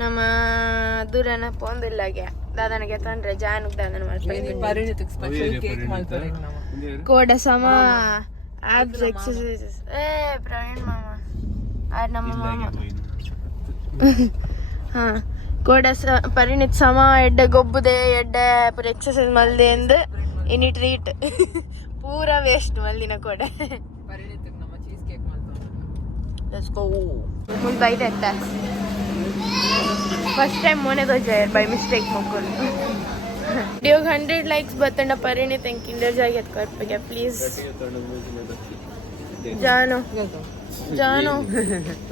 ನಮ್ಮ ದೂರನ ಪೋಂದಿಲ್ಲಾಗೆ ದಾದನಿಗೆ ತಂದ್ರೆ ಜಾನುಗ್ ದಾದನ ಕೋಡ ಸಮ ಆಬ್ಸ್ ಎಕ್ಸರ್ಸೈಸಸ್ ಪ್ರವೀಣ್ ಮಾಮ ನಮ್ಮ ಮಾಮ ಹಾ ಕೋಡ ಪರಿಣಿತ್ ಸಮ ಎಡ್ಡೆ ಗೊಬ್ಬುದೆ ಎಡ್ಡೆ ಪೂರ ಎಕ್ಸರ್ಸೈಸ್ ಮಲ್ದೆ ಅಂದ್ ಇನಿ ಟ್ರೀಟ್ ಪೂರ ವೇಸ್ಟ್ ಮಲ್ದಿನ ಕೋಡೆ ಮುಂದೆ ಬೈದೆ ಅತ್ತ ಫಸ್ಟ್ ಟೈಮ್ ಮೊನ್ನೆ ತೋಜಾಯರ್ ಬೈ ಮಿಸ್ಟೇಕ್ ಮಕ್ಕಳು ವಿಡಿಯೋಗೆ 100 ಲೈಕ್ಸ್ ಬತ್ತಂಡ ಪರಿಣಿತ್ ಹೆಂಗೆ ಕಿಂಡರ್ ಜಾಗಿ ಎತ್ಕೊಳ್ಬೇಕೆ ಪ್ಲೀಸ್ ಜಾನು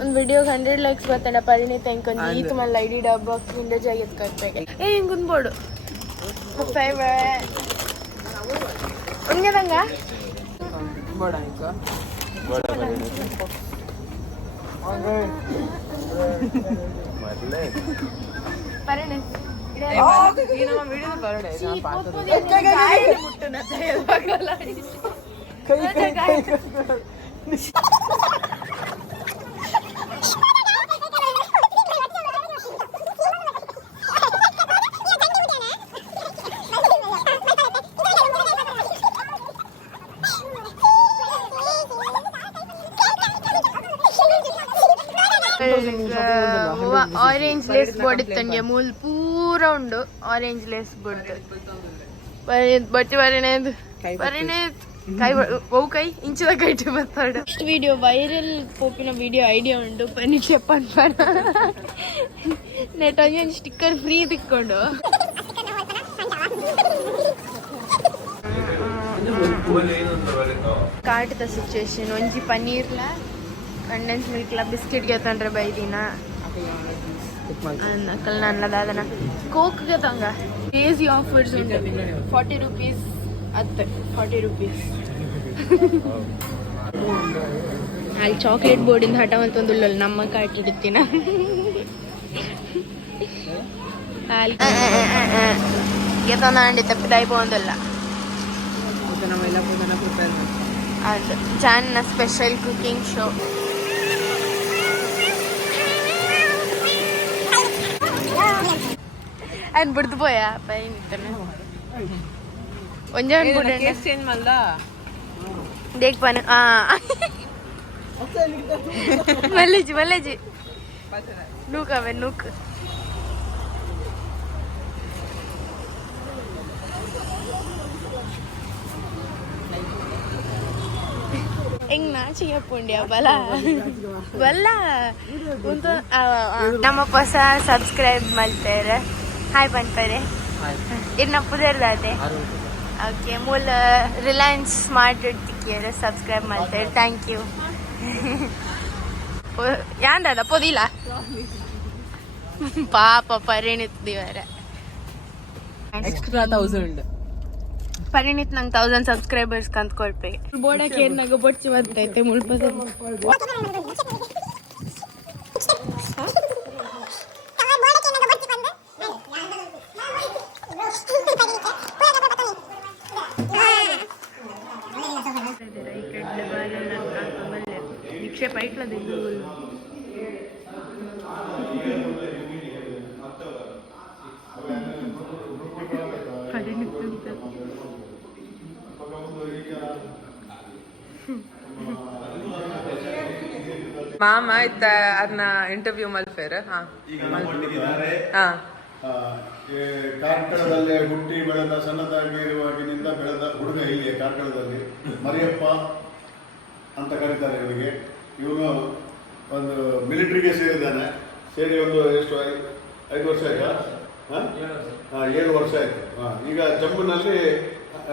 ಒಂದು ವಿಡಿಯೋಗೆ 100 ಲೈಕ್ಸ್ ಬತ್ತಂಡ ಪರಿಣಿತ್ ಹೆಂಗೆ ಈತ ಮಲ್ಲ ಐಡಿ ಡಬ್ಬ ಕಿಂಡರ್ ಜಾಗಿ ಎತ್ಕೊಳ್ಬೇಕೆ ಹಿಂಗೆ ಕುಂದ್ಬೋಡು ಫೇವ್ರೇಟ್ ಉಂಗದಂಗ ಪರಿಣಿತ್ ಆರೆಂಜ್ ಲೇಸ್ ಬೋರ್ಡ್ ಇತ್ತಂಗೆ ಮೂಲ್ ಪೂರ ಉಂಡು ಆರೆಂಜ್ ಲೇಸ್ ಬೋರ್ಡ್ ಬಟ್ಟಿ ಪರಿಣೇದ್ ಕೈ ಓ ಕೈ ಇಂಚಿದ ಕೈಟ್ ಬರ್ತಾಡ ನೆಕ್ಸ್ಟ್ ವಿಡಿಯೋ ವೈರಲ್ ಪೋಪಿನ ವಿಡಿಯೋ ಐಡಿಯಾ ಉಂಡು ಪನಿ చెప్పನ್ ಪಣ ನೆಟ್ ಒಂಜಿ ಸ್ಟಿಕ್ಕರ್ ಫ್ರೀ ತಿಕ್ಕೊಂಡು ಕಾಟದ ಸಿಚುವೇಶನ್ ಒಂಜಿ ಪನ್ನೀರ್ಲ ಕಂಡೆನ್ಸ್ ಮಿಲ್ಕ್ಲ ಬಿಸ್ಕೆಟ್ಗೆ ತಂದ್ರೆ ಬೈದಿನ ನಕಲ್ ನನ್ನದಾದನ ಕೋಕ್ಗೆ ತಂಗ ಕ್ರೇಜಿ ಆಫರ್ಸ್ ಉಂಟು 40 ರೂಪೀಸ್ ಅತ್ತೆ 40 ರೂಪೀಸ್ ಅಲ್ಲಿ ಚಾಕ್ಲೇಟ್ ಬೋರ್ಡಿಂದ ಹಠ ಅಂತಂದುಲ್ಲ ನಮ್ಮ ಕಾಟಿಡ್ತೀನ ಗೆತಂದಿ ತಪ್ಪಿದಾಯಿ ಪೋಂದಲ್ಲ ಅದು ಚಾನ್ನ ಸ್ಪೆಷಲ್ ಕುಕಿಂಗ್ ಶೋ ఆయన బుడిపోయా పైన కొంచెం దేక్ పని మళ్ళీ నూక్ అవే నూక్ ಹೆಂಗ್ ನಾಚಿ ಹೇಳ್ಕೊಂಡಿ ಬಲ್ಲ ನಮ್ಮ ಹೊಸ ಸಬ್ಸ್ಕ್ರೈಬ್ ಮಾಡ್ತಾರೆ ಹಾಯ್ ಬಂತಾರೆ ಇನ್ನು ಪುದರ್ದಾದೆ ಓಕೆ ಮೂಲ ರಿಲಯನ್ಸ್ ಸ್ಮಾರ್ಟ್ ಇಡ್ತಿಕ್ಕಿಯರ ಸಬ್ಸ್ಕ್ರೈಬ್ ಮಾಡ್ತಾರೆ ಥ್ಯಾಂಕ್ ಯು ಯಾಂದದ ಪೊದಿಲ್ಲ ಪಾಪ ಪರಿಣಿತಿವರ ಎಕ್ಸ್ಟ್ರಾ 1000 ಪರಿಣಿತ್ ನಂಗೆ 1000 ಸಬ್ಸ್ಕ್ರೈಬರ್ಸ್ ಕಂತ್ಕೊಳ್ಬೇಕು ಬೋಡಕ್ಕೆ ಏನಾಗ ಬೊಡ್ಚಿ ಬರ್ತೈತೆ ಮುಲ್ಪ ನಿಕ್ಷೇಪ ಇಟ್ಲದ ಮಾಮ ಇತ್ತ ಅದನ್ನ ಇಂಟರ್ವ್ಯೂ ಮಲ್ಫೇರ್ ಕಾರ್ಕಳದಲ್ಲೇ ಹುಟ್ಟಿ ಬೆಳೆದ ಸಣ್ಣದಾಗಿರುವಾಗಿನಿಂದ ಬೆಳೆದ ಹುಡುಗ ಇಲ್ಲಿಯೇ ಕಾರ್ಕಳದಲ್ಲಿ ಮರಿಯಪ್ಪ ಅಂತ ಕರೀತಾರೆ ಇವರಿಗೆ. ಇವನು ಒಂದು ಮಿಲಿಟ್ರಿಗೆ ಸೇರಿದ್ದಾನೆ. ಸೇರಿ ಒಂದು ಎಷ್ಟು 5 ವರ್ಷ ಆಯ್ತಾ? 7 ವರ್ಷ ಆಯ್ತು. ಈಗ ಜಮ್ಮುನಲ್ಲಿ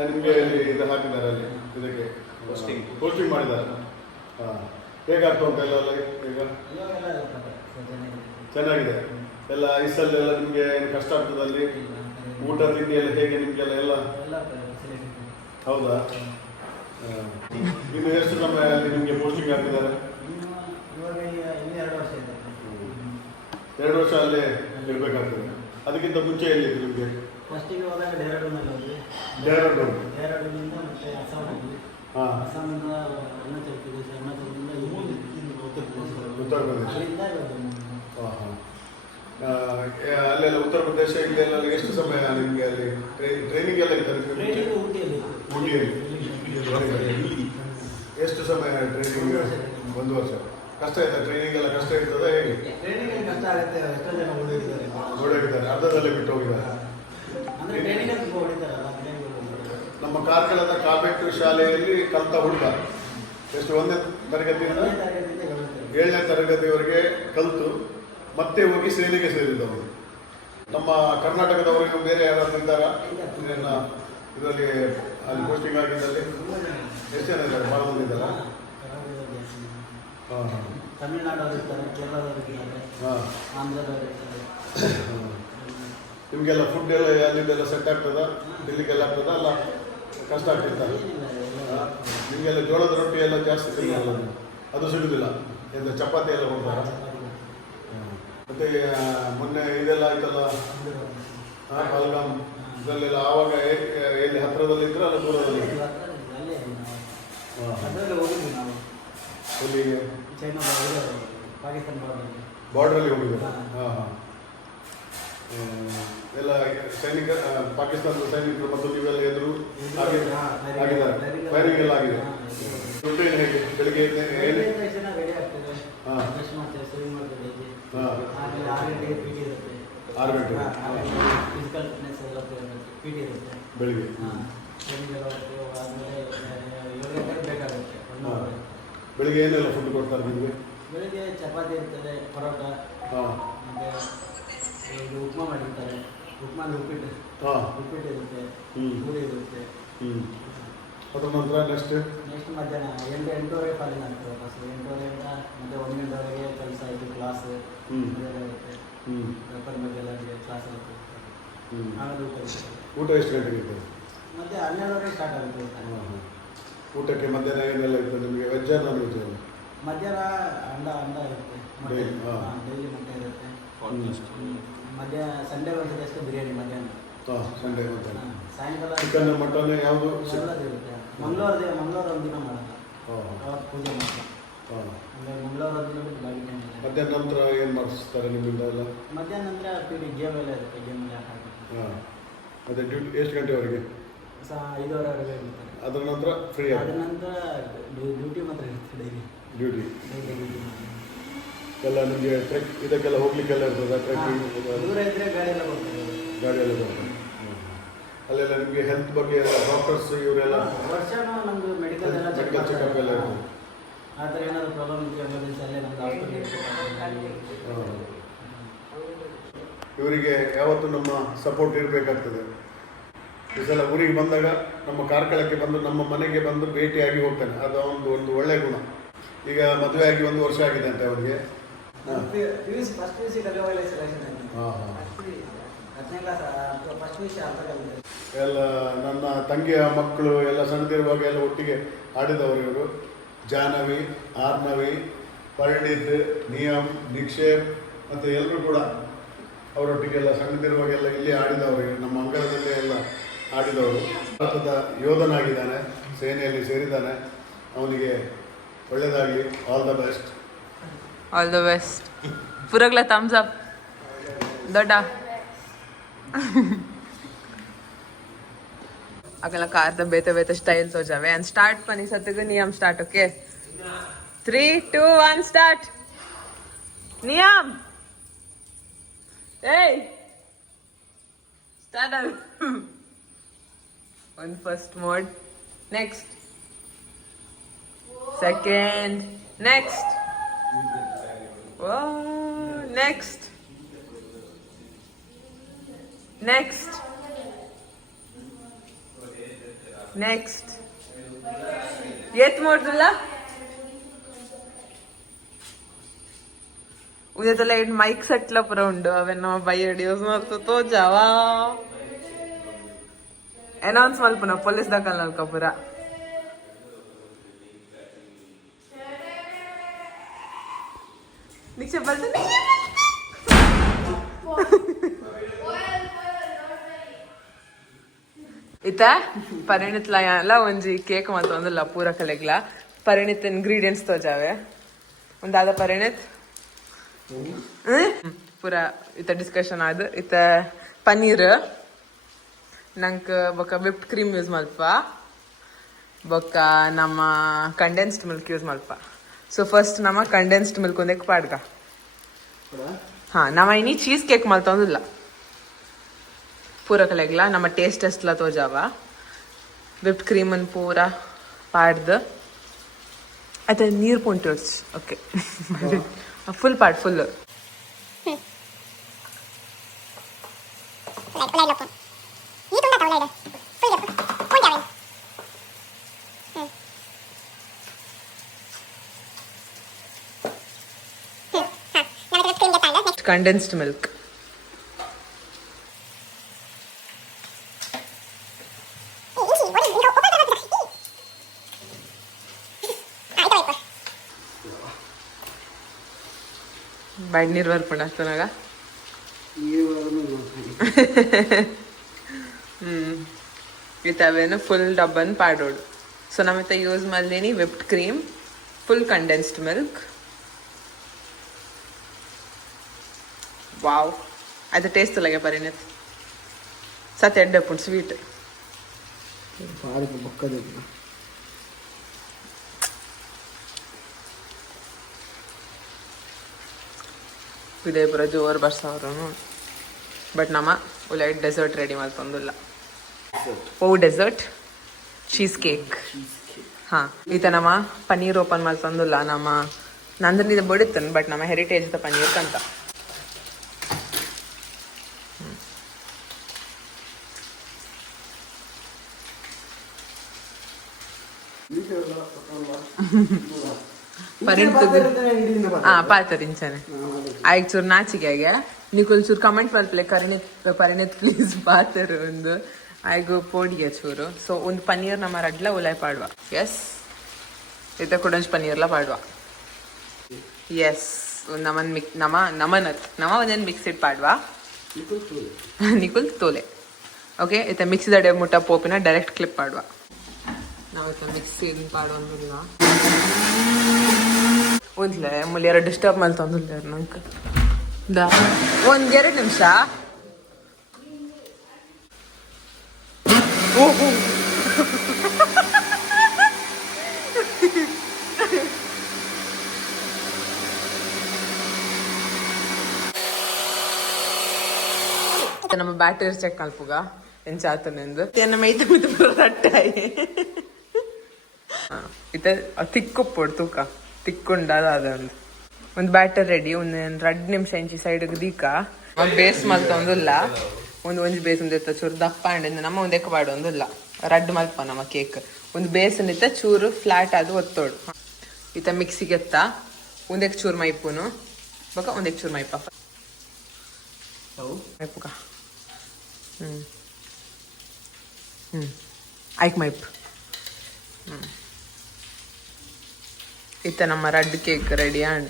ನಿಮಗೆ ಇದು ಹಾಕಿದ್ದಾರೆ, ಅಲ್ಲಿ ಇದಕ್ಕೆ ಪೋಸ್ಟಿಂಗ್ ಮಾಡಿದ್ದಾರೆ. ಹೇಗಾಗ್ತಾ ಉಂಟು ಎಲ್ಲ ಈಗ? ಚೆನ್ನಾಗಿದೆ ಎಲ್ಲ. ಐಸಲ್ಲೆಲ್ಲ ನಿಮಗೆ ಏನು ಕಷ್ಟ ಆಗ್ತದಲ್ಲಿ? ಊಟ ತಿಂಡಿ ಎಲ್ಲ ಹೇಗೆ ನಿಮಗೆಲ್ಲ? ಎಲ್ಲ ಹೌದಾ? ಇನ್ನು ಎಷ್ಟು ಸಮಯದಲ್ಲಿ ನಿಮಗೆ ಪೋಸ್ಟಿಂಗ್ ಹಾಕಿದ್ದಾರೆ? 2 ವರ್ಷ ಅಲ್ಲೇ ಇರಬೇಕಾಗ್ತದೆ. ಅದಕ್ಕಿಂತ ಮುಂಚೆ ಎಲ್ಲಿದೆ ನಿಮಗೆ? ಡೆಹ್ರಾಡೂನ್. ಉತ್ತರ ಪ್ರದೇಶ. ಅಲ್ಲಿಂದ ಇರೋದು. ಹಾಂ ಹಾಂ. ಅಲ್ಲೆಲ್ಲ ಉತ್ತರ ಪ್ರದೇಶ ಇಲ್ಲೆಲ್ಲ ಎಷ್ಟು ಸಮಯ ನಿಮಗೆ ಅಲ್ಲಿ ಟ್ರೈನಿಂಗ್ ಎಲ್ಲ ಇತ್ತು ಟ್ರೈನಿಂಗ್ ಊಟಿಯಲ್ಲಿ. ಊಟಿಯಲ್ಲಿ ಎಷ್ಟು ಸಮಯ ಟ್ರೈನಿಂಗ್? 1 ವರ್ಷ. ಕಷ್ಟ ಆಯ್ತಾ ಟ್ರೈನಿಂಗ್ ಎಲ್ಲ? ಕಷ್ಟ ಇರ್ತದ ಹೇಗೆ? ಟ್ರೈನಿಂಗ್ ಕಷ್ಟ ಆಗುತ್ತೆ. ಎಷ್ಟೋ ಜನ ಓಡಿದ್ದಾರೆ, ಅರ್ಧದಲ್ಲೇ ಬಿಟ್ಟು ಹೋಗಿದ್ದಾರೆ. ಅಂದ್ರೆ ಟ್ರೈನಿಂಗ್ ತುಂಬ ಹೊಡಿತಾರಲ್ಲ. ನಮ್ಮ ಕಾರ್ಕಳದ ಕಾಬೆಟ್ಟು ಶಾಲೆಯಲ್ಲಿ ಕಲಿತ ಹುಡುಗ ಎಷ್ಟು 1ನೇ ತರಗತಿಯಿಂದ 7ನೇ ತರಗತಿವರೆಗೆ ಕಲಿತು ಮತ್ತೆ ಹೋಗಿ ಸೇನೆಗೆ ಸೇರಿದವರು. ನಮ್ಮ ಕರ್ನಾಟಕದವರಿಗೂ ಬೇರೆ ಯಾರಾದ್ರೂ ಇದ್ದಾರಾ ಇದರಲ್ಲಿ ಅಲ್ಲಿ ಪೋಸ್ಟಿಂಗ್ ಆಗಿದ್ದಲ್ಲಿ? ಎಷ್ಟು ಜನ ಇದ್ದಾರೆ? ಭಾಳ ಮಂದಿ ಇದ್ದಾರಾ? ಹಾಂ ಹಾಂ. ತಮಿಳ್ನಾಡವರು ಇರ್ತಾರೆ, ಕೇರಳದವರು ಇರ್ತಾರೆ, ಹಾಂ. ಆಂಧ್ರದವರು ಇರ್ತಾರೆ. ನಿಮಗೆಲ್ಲ ಫುಡ್ ಎಲ್ಲ ಅಲ್ಲಿಂದೆಲ್ಲ ಸೆಟ್ ಆಗ್ತದ? ತಿನ್ಲಿಕ್ಕೆಲ್ಲ ಆಗ್ತದ? ಅಲ್ಲ ಕಷ್ಟ ಆಗ್ತಿತ್ತ? ನಿಮಗೆಲ್ಲ ಜೋಳದ ರೊಟ್ಟಿ ಎಲ್ಲ ಜಾಸ್ತಿ ತಿನ್ನಲ್ಲ, ಅದು ಸಿಗುದಿಲ್ಲ. ಎಂತ ಚಪಾತಿ ಎಲ್ಲ ಕೊಡ್ತಾರ? ಮತ್ತೆ ಮೊನ್ನೆ ಇದೆಲ್ಲ ಆಯ್ತಲ್ಲ ಪಾಲ್ಗಾಮ್ ಇದರಲ್ಲೆಲ್ಲ, ಆವಾಗ ಎಲ್ಲಿ ಹತ್ತಿರದಲ್ಲಿ ಇದ್ರೆ ಅಲ್ಲ ದೂರದಲ್ಲಿ? ಹೋಗಿದ್ವಿ ನಾವು. ಎಲ್ಲಿಗೆ? ಚೈನಾ ಪಾಕಿಸ್ತಾನ ಬಾರ್ಡ್ರಲ್ಲಿ ಹೋಗಿದ್ರು. ಹಾಂ ಹಾಂ. ಎಲ್ಲ ಸೈನಿಕ ಪಾಕಿಸ್ತಾನದ ಸೈನಿಕರು ಮತ್ತು ನೀವೆಲ್ಲ ಎದುರು ಆಗಿದ್ದಾರೆ, ಫೈರಿಂಗ್ ಎಲ್ಲ ಆಗಿದೆ. ದುಡ್ಡು ಏನು ಹೇಗೆ? ಬೆಳಿಗ್ಗೆ ಏನು? ರೆಡಿ ಆಗ್ತದೆ. ಹಾಂ ಬ್ರಷ್ ಮಾಡ್ತೇವೆ, ಸ್ವಿಮ್ ಮಾಡ್ತೇವೆ. ಹಾಂ. ಆಮೇಲೆ 6 ಗಂಟೆಗೆ ಪಿ ಟಿ ಇರುತ್ತೆ. 6 ಗಂಟೆಗೆ ಫಿಸಿಕಲ್ ಫಿಟ್ನೆಸ್ ಎಲ್ಲ ಪಿ ಟಿ ಇರುತ್ತೆ ಬೆಳಿಗ್ಗೆ. ಟ್ರೈನಿಂಗ್ ಎಲ್ಲ ಹೋಗ್ತೇವೆ. ಆದಮೇಲೆ 7 ಗಂಟೆಗೆ ಬೇಕಾಗುತ್ತೆ. ಹಾಂ. ಬೆಳಿಗ್ಗೆ ಏನೆಲ್ಲ ಫುಡ್ ಕೊಡ್ತಾರೆ ನಿಮಗೆ? ಬೆಳಿಗ್ಗೆ ಚಪಾತಿ ಇರ್ತದೆ, ಪರೋಟ, ಹಾಂ. ಮತ್ತು ಇದು ಉಪ್ಮಾ ಮಾಡಿರ್ತಾರೆ. ಉಪ್ಮಾ ಉಪ್ಪಿಟ್ಟು. ಹಾಂ. ಉಪ್ಪಿಟ್ಟು ಇರುತ್ತೆ, ಹ್ಞೂ ಪೂರಿ ಇರುತ್ತೆ. ಅದ್ರ ನಂತರ ನೆಕ್ಸ್ಟ್ ಮಧ್ಯಾಹ್ನ 8-8:30 ಕಾಲಿನ ಆಗ್ತದೆ. ಬಸ್ 8:30ಇಂದ ಮತ್ತೆ 1 ಗಂಟೆವರೆಗೆ ಕೆಲಸ ಇದು ಕ್ಲಾಸ್ ಅದೆಲ್ಲ ಇರುತ್ತೆ. ಪೇಪರ್ ಮಧ್ಯೆಲ್ಲ ಕ್ಲಾಸ್ ಇರುತ್ತೆ. ಆಮೇಲೆ ಊಟ ಇರುತ್ತೆ. ಊಟ ಎಷ್ಟು ಗಂಟೆಗೆ ಇರ್ತದೆ? ಮತ್ತೆ 12:30 ಸ್ಟಾರ್ಟ್ ಆಗುತ್ತೆ ಊಟ. ಊಟಕ್ಕೆ ಮಧ್ಯಾಹ್ನ ಏನೆಲ್ಲ ಇರ್ತದೆ ನಿಮಗೆ? Veg non veg? ಮಧ್ಯಾಹ್ನ ಅಂಡ ಇರುತ್ತೆ, ಮೊಟ್ಟೆ. ಡೈಲಿ ಮೊಟ್ಟೆ ಇರುತ್ತೆ. ಮಧ್ಯಾಹ್ನ ಸಂಡೇ ಒಂದ್ಸತಿ ಅಷ್ಟೇ ಬಿರಿಯಾನಿ ಮಧ್ಯಾಹ್ನ. ಸಂಡೇ ಮಧ್ಯಾಹ್ನ. ಸಾಯಂಕಾಲ ಚಿಕನ್ ಮಟನ್ ಯಾವುದು ಇರುತ್ತೆ. ಮಂಗಳವಾರ ಒಂದಿನ ಮಾಡಲ್ಲ, ಅವತ್ತು ಪೂಜೆ ಮಾಡ್ತಾರೆ. ಅಂದರೆ ಮಂಗಳವಾರ ಒಂದಿನ ಬಿಟ್ಟು ಬಾಗಿ ಟೈಮ್. ಮಧ್ಯಾಹ್ನ ನಂತರ ಏನು ಮಾಡಿಸ್ತಾರೆ ನಿಮ್ಮಿಂದ ಎಲ್ಲ? ಮಧ್ಯಾಹ್ನ ನಂತರ ಪೀಡಿ ಗೇಮ್ ಎಲ್ಲ ಇರುತ್ತೆ, ಗೇಮಲ್ಲಿ ಆಟ ಆಡ್ತಾರೆ. ಹಾಂ. ಮತ್ತು ಡ್ಯೂಟಿ ಎಷ್ಟು ಗಂಟೆವರೆಗೆ? 5:30ವರೆಗೆ ಇರುತ್ತೆ. ಅದರ ನಂತರ ಫ್ರೀ? ಅದ್ರ ನಂತರ ಡ್ಯೂಟಿ ಮಾತ್ರ ಇರುತ್ತೆ. ಡೈಲಿ ಡ್ಯೂಟಿ ಡ್ಯೂಟಿ ಎಲ್ಲ ನಿಮಗೆ ಟ್ರೆಕ್ ಇದಕ್ಕೆಲ್ಲ ಹೋಗ್ಲಿಕ್ಕೆಲ್ಲ ಇರ್ತದೆ? ಟ್ರೆಕ್ಕಿಂಗ್ ದೂರ ಇದ್ದರೆ ಗಾಡಿ ಎಲ್ಲ ಕೊಡ್ತಾರೆ. ಗಾಡಿ ಎಲ್ಲ ಬರ್ತದೆ. ಅಲ್ಲೆಲ್ಲ ನಿಮಗೆ ಹೆಲ್ತ್ ಬಗ್ಗೆ ಡಾಕ್ಟರ್ಸ್ ಇವರೆಲ್ಲ ವರ್ಷನೂ ನಮ್ಮದು ಮೆಡಿಕಲ್ ಎಲ್ಲ ಚೆಕಪ್ ಎಲ್ಲ ಇರ್ತದೆ. ಆ ಥರ ಏನಾದರೂ ಪ್ರಾಬ್ಲಮ್ ಇತ್ತು ಎಮರ್ಜೆನ್ಸಿ ಅಲ್ಲೇ ನಮ್ಮದು ಹಾಸ್ಪಿಟಲ್ ಇರುತ್ತೆ. ಇವರಿಗೆ ಯಾವತ್ತೂ ನಮ್ಮ ಸಪೋರ್ಟ್ ಇರಬೇಕಾಗ್ತದೆ. ಈ ಸಲ ಊರಿಗೆ ಬಂದಾಗ ನಮ್ಮ ಕಾರ್ಕಳಕ್ಕೆ ಬಂದು ನಮ್ಮ ಮನೆಗೆ ಬಂದು ಭೇಟಿಯಾಗಿ ಹೋಗ್ತಾನೆ. ಅದು ಒಂದು ಒಳ್ಳೆಯ ಗುಣ. ಈಗ ಮದುವೆ ಆಗಿ 1 ವರ್ಷ ಆಗಿದೆ ಅಂತೆ ಅವನಿಗೆ. ಫಸ್ಟ್ PUC ಕಲಿಯುವಾಗಲೇ ಸೆಲೆಕ್ಷನ್ ಆಯಿತು. ಹಾಂ ಹಾಂ. 10ನೇ ಕ್ಲಾಸ್ ಫಸ್ಟ್ PUC ಅರ್ಥ ಕಲಿತೆ. ಎಲ್ಲ ನನ್ನ ತಂಗಿಯ ಮಕ್ಕಳು ಎಲ್ಲ ಸಣ್ಣದಿರುವಾಗ ಎಲ್ಲ ಒಟ್ಟಿಗೆ ಆಡಿದವರು ಇವರು. ಜಾಹ್ನವಿ, ಆರ್ನವಿ, ಪರಿಣಿತ್, ನಿಯಮ್, ನಿಕ್ಷೇಪ್ ಮತ್ತು ಎಲ್ಲರೂ ಕೂಡ ಅವರೊಟ್ಟಿಗೆಲ್ಲ ಸಣ್ಣದಿರುವಾಗೆಲ್ಲ ಇಲ್ಲಿ ಆಡಿದವರು. ನಮ್ಮ ಅಂಗಳದಲ್ಲೇ ಎಲ್ಲ ಆಡಿದವರು. ಭಾರತದ ಯೋಧನಾಗಿದ್ದಾನೆ, ಸೇನೆಯಲ್ಲಿ ಸೇರಿದ್ದಾನೆ. ಅವನಿಗೆ ಒಳ್ಳೆಯದಾಗಲಿ. All the best. All the best. ಪೂರಗ್ಲ ಥಮ್ಸ್ ಅಪ್ ದೊಡ್ಡ अगला कार तो बेते बेते स्टाइल्स हो जावे एंड स्टार्ट पनी सत्य नियम स्टार्ट ओके 3 2 1 स्टार्ट नियम hey start on first mode next second next next next next येत मोडला उद्या त्याला एक माईक सेटला पुरवंड अवेन बाई ऑडिओज मारतो तो जावा अनाउन्स माल पुन्हा पोलीस दाखल का पुरा निक्षेप बोलतो इता परिणितला याला ಒಂಜಿ ಕೇಕ್ ಮಾತ ಒಂದಲ್ಲ ಪೂರ ಕಲೆಗ್ಲ ಪರಿಣಿತ ಇಂಗ್ರೀಡಿಯೆಂಟ್ಸ್ ತೋಜಾವೆ ಒಂದಾದ ಪರಿಣಿತ್ ಪೂರ ಇತ್ತ ಡಿಸ್ಕಷನ್ ಆದ ಇತ್ತ ಪನ್ನೀರ್ ನಂಗೆ ಬೊಕ್ಕ ವಿಪ್ಡ್ ಕ್ರೀಮ್ ಯೂಸ್ ಮಲ್ಪ ಬೊಕ್ಕ ನಮ್ಮ ಕಂಡೆನ್ಸ್ಡ್ ಮಿಲ್ಕ್ ಯೂಸ್ ಮಲ್ಪ ಸೊ ಫಸ್ಟ್ ನಮ್ಮ ಕಂಡೆನ್ಸ್ಡ್ ಮಿಲ್ಕ್ ಒಂದಕ್ಕೆ ಪಾಡ್ಗ ನಮ್ಮ ಇನಿ ಚೀಸ್ ಕೇಕ್ ಮಲ್ತೊಂದಿಲ್ಲ ಪೂರ ಕಲೆಗ್ಲ ನಮ್ಮ ಟೇಸ್ಟ್ ಎಷ್ಟಲ ತೋಜಾವ ವಿಪ್ಡ್ ಕ್ರೀಮ್ ಅನ್ನು ಪೂರ ಪಾಡ್ದು ಅದ ನೀರು ಪುಂಟೋರ್ಸ್ ಓಕೆ ಫುಲ್ ಪಾಡ್ ಫುಲ್ condensed milk. ಬೈಡ್ ನೀರು ಬರ್ಪುಂಡ ಅಷ್ಟನಾಗ ಇತ್ತವೇನು ಫುಲ್ ಡಬ್ಬನ್ ಪಾಡೋಡು ಸೊ ನಮ್ಮತ್ತ ಯೂಸ್ ಮಾಡ್ದೇನಿ whipped cream full condensed milk wow ಅದು ಟೇಸ್ಟ್ ಲಗೆ ಪರಿಣಿತ್ ಸತ್ ಎಡ್ಡೆ ಪುಂಡ್ ಸ್ವೀಟ್ ಇದೇ ಪುರ ಜೋರು ಬರ್ಸವ್ರು ಬಟ್ ನಮ್ಮ ಉಲೈಟ್ ಡೆಸರ್ಟ್ ರೆಡಿ ಮಾಡ್ತಂದಿಲ್ಲ ಓ ಡೆಸರ್ಟ್ ಚೀಸ್ ಕೇಕ್ ಹಾಂ ಈತ ನಮ್ಮ ಪನ್ನೀರ್ ಓಪನ್ ಮಾಡ್ತಂದಿಲ್ಲ ನಮ್ಮ ನಂದ್ರಿಂದ ಬಡಿತನ್ ಬಟ್ ನಮ್ಮ ಹೆರಿಟೇಜ್ ಪನ್ನೀರ್ ಕಂತ ಪಾತರಿಂಚಾನೆ ಆಯ್ತು ಚೂರು ನಾಚಿಕೆಗೆ ನೀಕೊಲ್ ಚೂರು ಕಮೆಂಟ್ ಮಲ್ಪಲೆ ಪರಿಣಿತ್ ಪ್ಲೀಸ್ ಪಾತರು ಒಂದು ಆಯ್ಗು ಪೋಡಿಗೆ ಚೂರು ಸೊ ಒಂದು ಪನ್ನೀರ್ ನಮ್ಮ ರಡ್ಲ ಉಲಾಯ್ ಪಾಡುವ ಎಸ್ ಇತ ಕುಡಂಜ್ ಪನ್ನೀರ್ಲ ಪಾಡುವ ಎಸ್ ನಮನ್ ನಮ ಒಂದೇನು ಮಿಕ್ಸಿಡ್ ಪಾಡುವ ನಿಕುಲ್ ತೋಲೆ ಓಕೆ ಇತ ಮಿಕ್ಸಿದ ಮುಟ್ಟ ಪೋಪಿನ ಡೈರೆಕ್ಟ್ ಕ್ಲಿಪ್ ಪಾಡುವ ನಾವತ್ತ ಮಿಕ್ಸಿ ಪಾಡೋದಿಲ್ಲ ಒಂದ್ಲೆ ಮುಲ್ಲಿ ಎರಡು ಡಿಸ್ಟರ್ಬ್ ಮಾಡ್ತಂದಿಲ್ಲ ನಂಗೆ ಒಂದು 2 ನಿಮಿಷ ನಮ್ಮ ಬ್ಯಾಟರಿ ಚೆಕ್ ಅಲ್ಪುಗ ಎಂಚಾತನೆಂದು ನಮ್ಮ ಮೈತ ರಟ್ಟಾಯಿ ಇತ ತಿಕ್ಕುಪ್ಪೊಡು ತೂಕ ತಿಕ್ಕೊಂಡದ ಒಂದು ಬ್ಯಾಟರ್ ರೆಡಿ ಒಂದು 2 ನಿಮಿಷ ಇಂಚಿ ಸೈಡ್ಗೆ ದೀಕ ಬೇಸ್ ಮಲ್ತೊಂದಿಲ್ಲ ಒಂಜಿ ಬೇಸ್ ಒಂದಿತ್ತ ಚೂರು ದಪ್ಪ ಅಂಡಿಂದ ನಮ್ಮ ಒಂದಕ್ಕೆ ಪಾಡೊಂದಿಲ್ಲ ರಡ್ ಮಲ್ಪ ನಮ್ಮ ಕೇಕ್ ಒಂದು ಬೇಸ್ ನಿತ್ತ ಚೂರು ಫ್ಲಾಟ್ ಅದು ಒತ್ತೋಡು ಈತ ಮಿಕ್ಸಿಗೆ ಎತ್ತ ಒಂದಕ್ಕೆ ಚೂರು ಮೈಪುನು ಬೊಕ ಒಂದಕ್ಕೆ ಚೂರು ಮೈಪ ಮೈಪುಗ ಐಕ್ ಮೈಪ್ ಇತ್ತ ನಮ್ಮ ರಡ್ ಕೇಕ್ ರೆಡಿ ಆಂಡ್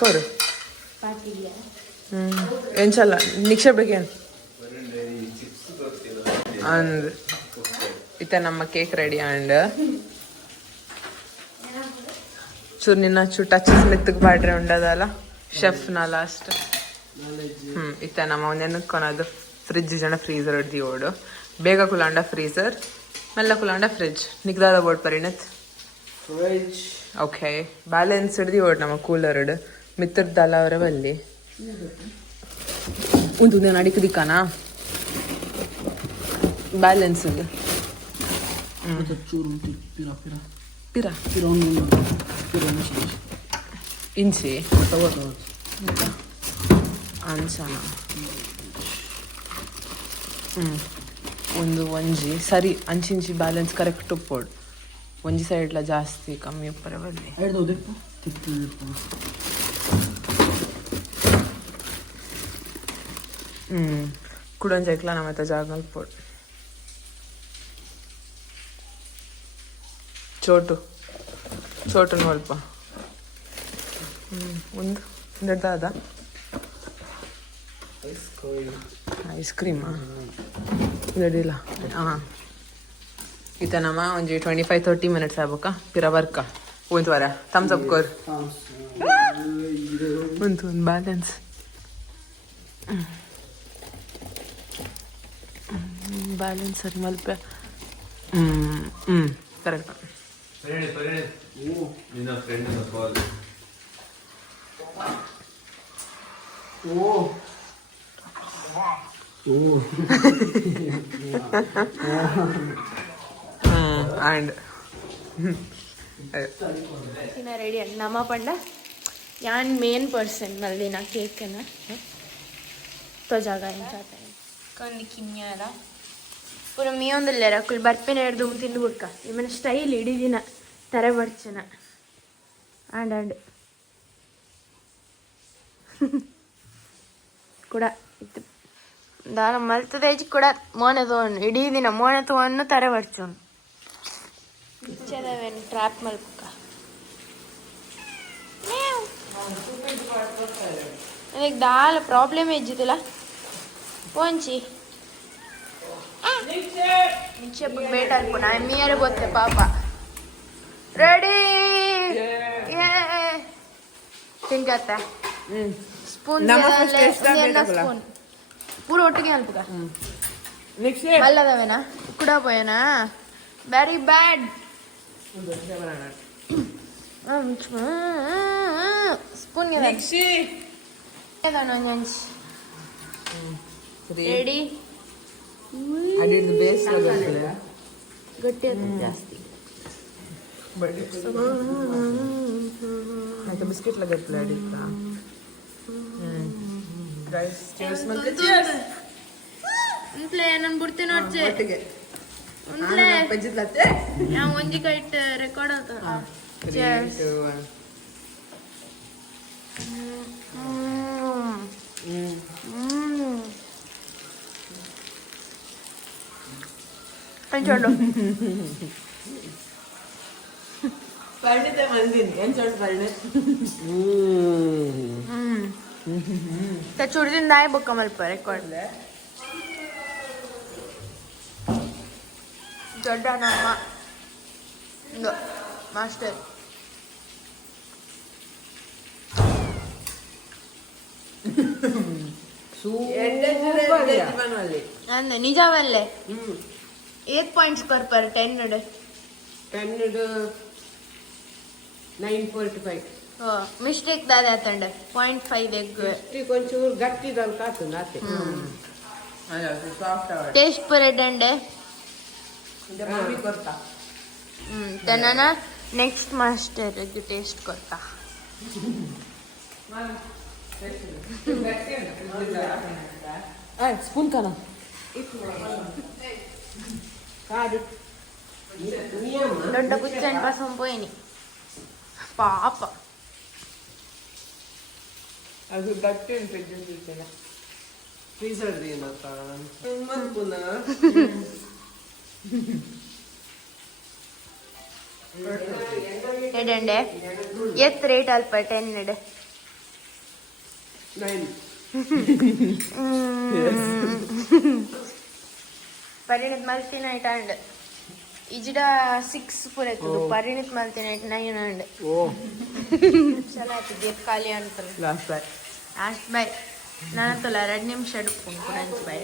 ಕೋರು ಎಂಚಲ್ಲ ನಿಕ್ಷೇಪಗೇನು ಅಂದ್ ಇತ್ತ ನಮ್ಮ ಕೇಕ್ ರೆಡಿ ಆಂಡ್ ಚೂರು ನಿನ್ನ ಚೂರು ಟಚಸ್ ಮೆತ್ತಗೆ ಬಾಡ್ರೆ ಉಂಡದಲ್ಲ ಶೆಫ್ನ ಲಾಸ್ಟ್ ಇತ್ತ ನಮ್ಮ ನೆನಕೊನದು ಫ್ರಿಜ್ ಜನ ಫ್ರೀಜರ್ ಹಿಡ್ದಿ ಓಡು ಬೇಗ ಕುಲಾಂಡ ಫ್ರೀಜರ್ ಮೆಲ್ಲ ಕುಲಾಂಡ ಫ್ರಿಜ್ ನಿಗ್ದಾದ ಬೋರ್ಡ್ ಪರಿಣತ್ ಫ್ರಿಜ್ ಓಕೆ ಬ್ಯಾಲೆನ್ಸ್ ಹಿಡ್ದಿ ಓಡ್ ನಮ್ಮ ಕೂಲರ್ ಹಿಡ್ ಮಿತ್ರದ್ದಲ್ಲ ಅವರ ಬಲ್ಲಿ ಒಂದು ನಾನು ಅಡಿಕೆ ದಿಕ್ಕಾನಾ ಬ್ಯಾಲೆನ್ಸ್ ಪಿರ ಇಂಚಿ ಅನ್ಸನ ಒಂದು ಒಂಜಿ ಸರಿ ಅಂಚಿಂಚಿ ಬ್ಯಾಲೆನ್ಸ್ ಕರೆಕ್ಟ್ ಉಪ್ಪೋಡು ಒಂಜಿ ಸೈಡ್ಲ ಜಾಸ್ತಿ ಕಮ್ಮಿ ಉಪ್ಪರ ಬರಲಿ ಕುಡಂಜೈಕ್ಲ ನಮ್ಮತ್ತ ಜಾಗ ಅಲ್ಪೋಡು ಚೋಟು ಅಲ್ಪ ಒಂದು ದೊಡ್ಡದಾದ ಐಸ್ ಕ್ರೀಮಾ ದೊಡ್ಡಿಲ್ಲ ಹಾಂ ಇತನಮ ಒಂಜಿ 25-30 ಮಿನಿಟ್ಸ್ ಆಗ್ಬೇಕಾ ಪಿರ ಬರ್ಕ ಒಂದು ವಾರ ಥಮ್ಸ್ ಅಪ್ ಕೋರ್ ಒಂದು ಬ್ಯಾಲೆನ್ಸ್ ಬ್ಯಾಲೆನ್ಸ್ ಸರಿ ಮಲ್ಪೆ ಕರೆಕ್ಟ್ ನಿನ್ನ ಫ್ರೆಂಡ್ ಕಾಲ್ ಆ್ಯಂಡ್ ಇನ್ನ ರೆಡಿ ನಮ್ಮ ಪಂಡ ಯಾನ್ ಮೇನ್ ಪರ್ಸನ್ ಮಲ್ದಿನ ಕೇಕನ ತೋ ಜಾಗ ಏನು ಚಾತ ಕಂದು ಕಿನ್ಯಾರ ಪೂರ ಮೀಯೊಂದಿಲ್ಲೇರ ಕುಲ್ ಬರ್ಪೆನ ಹಿಡ್ದು ತಿಂದು ಬಿಡ್ಕ ಇವನ ಸ್ಟೈಲ್ ಇಡೀ ದಿನ ತರ ಬರ್ಚನ ಆಂಡ್ ಕೂಡ ಇತ್ತು ದಾನ ಮಲ್ತದ ಕೂಡ ಮೋನೆ ತಗೊಂಡು ಇಡೀ ದಿನ ಮೋನೆ ತಗೊಂಡು ತರ ಬರ್ಚೋನು ಇಚ್ಛದವೇನು ಟ್ರ್ಯಾಪ್ ಮಲ್ಪಕ ನನಗೆ ದಾಲ ಪ್ರಾಬ್ಲಮ್ ಇದ್ದಿದ್ದಿಲ್ಲ ಪೋಂಚಿ ನಿಚ್ಚೆ ಬೇಟ ಅನ್ಕೊ ನಾನು ಮೀಯರೆ ಗೊತ್ತೆ ಪಾಪ ರೆಡಿ ತಿನ್ಕತ್ತ ಸ್ಪೂನ್ ಸ್ಪೂನ್ ಪೂರ ಒಟ್ಟಿಗೆ ಅನ್ಪಕ ಅಲ್ಲದವೇನಾ ಕೂಡ ಪೋಯನಾ very bad spoon ready base ಗಟ್ಟಿ ಅದು ಜಾಸ್ತಿ ಬಿಸ್ಕೆಟ್ ಲಗತ್ತಲ್ಲ ಅಡಿತ್ತ ಉಂಟ್ಲೆ ನಾನು ಬಿಡ್ತೀನಿ ಒಟ್ಟೆ ನಾ ಒಂಜಿ ಕೈಟ್ ರೆಕಾರ್ಡ್ ಆತ ಎಂಚೋಡು ಪರಿಣಿತ ಮಂದಿನಿ ಎಂಚೋಡು ಪರಿಣಿತ ಚುಡಿದಿಂದ ನಾಯಿ ಬೊಕ್ಕ ಮಲ್ಪ ರೆಕಾರ್ಡ್ ದೊಡ್ಡ ನಮ್ಮ ಮಾಸ್ಟರ್ ಅಂದ ನಿಜವಲ್ಲೇ 8 ಪಾಯಿಂಟ್ಸ್ ಕೊರ್ಪರ್ 10 9.5 ಮಿಸ್ಟೇಕ್ ದಾದ ಆತಂಡ 0.5 ಎಗ್ ಒಂಚೂರು ಗಟ್ಟಿದಲ್ಲಿ ಕಾತು ನಾತೆ ಟೇಸ್ಟ್ ಪರೇಡ್ ಅಂಡೆ ತನನ ನೆಕ್ಸ್ಟ್ ಮಾಸ್ಟರ್ ಟೇಸ್ಟ್ ಕೊಡ್ತಾ ಸ್ಪೂನ್ ಕಾನ ದೊಡ್ಡ ಪುಚ್ಚನ್ ಪಾಸಂ ಪೋಯಿನಿ ಪಾಪ ಅದು ಗಟ್ಟಿ ಉಂಟು ಫ್ರೀಸರ್ ಏನಂತ ಎಡಂಡೆ ಎತ್ ರೇಟ್ ಅಲ್ಪ 10 ಎಡೆ 9 ಪರಿಣಿತ್ ಮಲ್ತಿನೈಟ್ ಅಂಡ್ ಇಜಿಡ 6 ಪೂರೈತು ಪರಿಣಿತ್ ಮಲ್ತಿನೈಟ್ 9 ಅಂಡ್ ಚಲೋ ಆಯ್ತು ದೇಪ್ ಖಾಲಿ ಅಂತಾರೆ ಲಾಸ್ಟ್ ಬೈ ನಾನು 2 ನಿಮಿಷ ಹಿಡ್ಕೊಂಡು ಕೂಡ ಬೈ